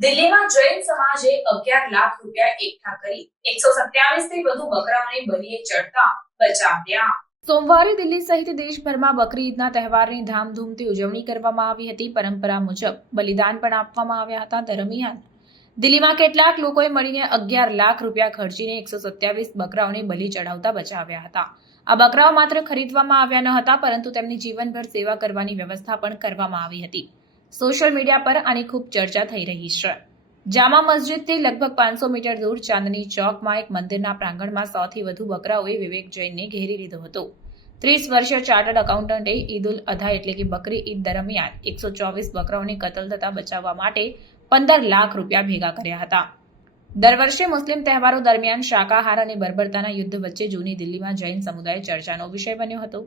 દિલ્હીમાં જૈન સમાજે 11 લાખ રૂપિયા એકઠા કરી 127 થી વધુ બકરાઓને બલિએ ચડતા બચાવ્યા। સોમવારે દિલ્હી સહિત દેશભરમાં બકરી ઈદના તહેવારની ધામધૂમથી ઉજવણી કરવામાં આવી હતી। પરંપરા મુજબ બલિદાન પણ આપવામાં આવ્યા હતા। દરમિયાન દિલ્હીમાં કેટલાક લોકોએ મળીને 11 લાખ રૂપિયા ખર્ચીને 127 બકરાઓને બલિ ચડાવતા બચાવ્યા હતા। આ બકરાઓ માત્ર ખરીદવામાં આવ્યા ન હતા, પરંતુ તેમની જીવનભર સેવા કરવાની વ્યવસ્થા પણ કરવામાં આવી હતી। સોશિયલ મીડિયા પર આની ખૂબ ચર્ચા થઈ રહી છે। જામા મસ્જિદથી લગભગ 500 મીટર દૂર ચાંદની ચોકમાં એક મંદિરના પ્રાંગણમાં 100 થી વધુ બકરાઓએ વિવેક જૈનને ઘેરી લીધો હતો। 30 વર્ષીય ચાર્ટર્ડ એકાઉન્ટન્ટે ઈદ ઉલ અધા એટલે કે બકરી ઈદ દરમિયાન 124 બકરાઓને કતલ થતા બચાવવા માટે 15 લાખ રૂપિયા ભેગા કર્યા હતા। દર વર્ષે મુસ્લિમ તહેવારો દરમિયાન શાકાહાર અને બર્બરતાના યુદ્ધ વચ્ચે જૂની દિલ્હીમાં જૈન સમુદાય ચર્ચાનો વિષય બન્યો હતો।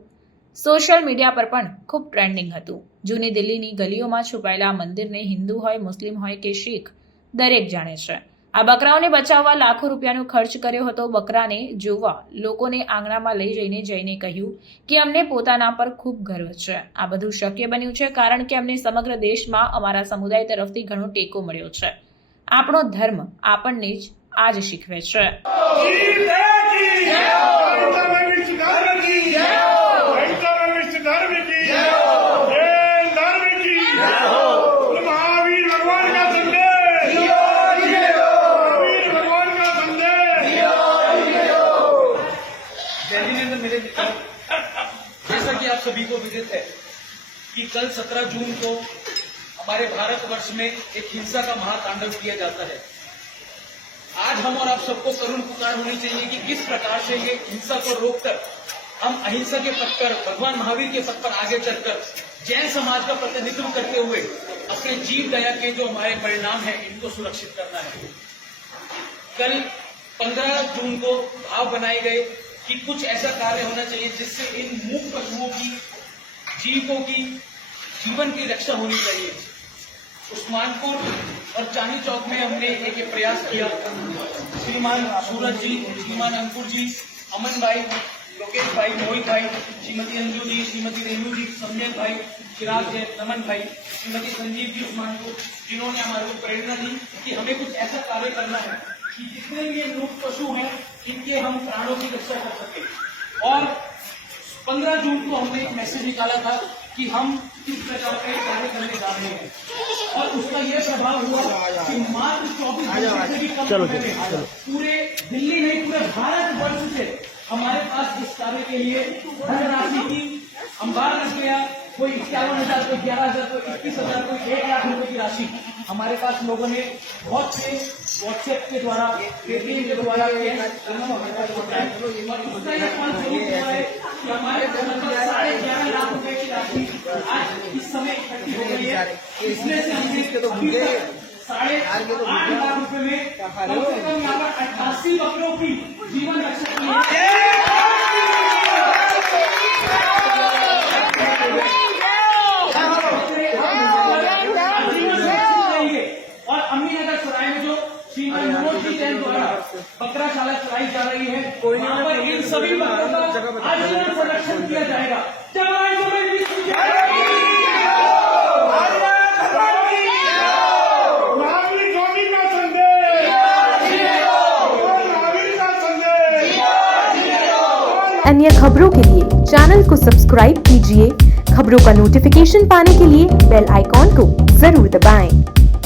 સોશિયલ મીડિયા પર પણ ખૂબ ટ્રેન્ડિંગ હતું। જૂની દિલ્હીની ગલીઓમાં છુપાયેલા આ મંદિરને હિન્દુ હોય, મુસ્લિમ હોય કે શીખ દરેક જાણે છે। આ બકરાઓને બચાવવા લાખો રૂપિયાનો ખર્ચ કર્યો હતો। બકરાને જોવા લોકોને આંગણામાં લઈ જઈને જઈને કહ્યું કે અમને પોતાના પર ખૂબ ગર્વ છે। આ બધું શક્ય બન્યું છે કારણ કે અમને સમગ્ર દેશમાં અમારા સમુદાય તરફથી ઘણો ટેકો મળ્યો છે। આપણો ધર્મ આપણને જ આ જ શીખવે છે। जैसा कि आप सभी को विदित है कि कल 17 जून को हमारे भारतवर्ष में एक हिंसा का महातांडव किया जाता है। आज हम और आप सबको करुण पुकार होनी चाहिए कि किस प्रकार से ये हिंसा को रोककर हम अहिंसा के पथ पर, भगवान महावीर के पथ पर आगे चलकर जैन समाज का प्रतिनिधित्व करते हुए अपने जीव दया के जो हमारे परिणाम है इनको सुरक्षित करना है। कल 15 जून को भाव बनाए गए कि कुछ ऐसा कार्य होना चाहिए जिससे इन मूक पशुओं की, जीवों की जीवन की रक्षा होनी चाहिए। उस्मानपुर और चांदनी चौक में हमने एक प्रयास किया। श्रीमान सूरज जी, श्रीमान अंकुर जी, अमन भाई, लोकेश भाई, मोहित भाई, श्रीमती अंजू जी, श्रीमती रेणु जी, संजय भाई, चिराग जी, नमन भाई, श्रीमती संजीव जी उस्मानपुर, जिन्होंने हमारे को प्रेरणा दी कि हमें कुछ ऐसा कार्य करना है कि जितने भी ये मूक पशु हैं इनके हम प्राणों की रक्षा कर सके। और 15 जून को हमने एक मैसेज निकाला था कि हम किस प्रकार का कार्य करने जा रहे हैं, और उसका यह प्रभाव हुआ कि मात्र 24 घंटे से भी कम समय में पूरे दिल्ली नहीं पूरे भारतवर्ष से हमारे पास इस कार्य के लिए धनराशि की अंबार लग गया। कोई 51,000, कोई 11,000, कोई 21,000, कोई 1 लाख रुपए की राशि हमारे पास लोगों ने बहुत से व्हाट्सएप के द्वारा, पेटीएम के द्वारा और उसका यह फल स्वरूप हुआ है कि हमारे पास 11.5 लाख रुपए की राशि आज इस समय इकट्ठी हो गई है। इसमें से हमने अभी तक 8.5 लाख रुपए में कम से कम यहाँ पर 88 बकरों की जीवन रक्षा की है। बकरा शाला चलाई जा रही है, यहाँ पर इन सभी बकरों का आजीवन संरक्षण किया जाएगा। अन्य खबरों के लिए चैनल को सब्सक्राइब कीजिए। खबरों का नोटिफिकेशन पाने के लिए बेल आइकॉन को जरूर दबाएं।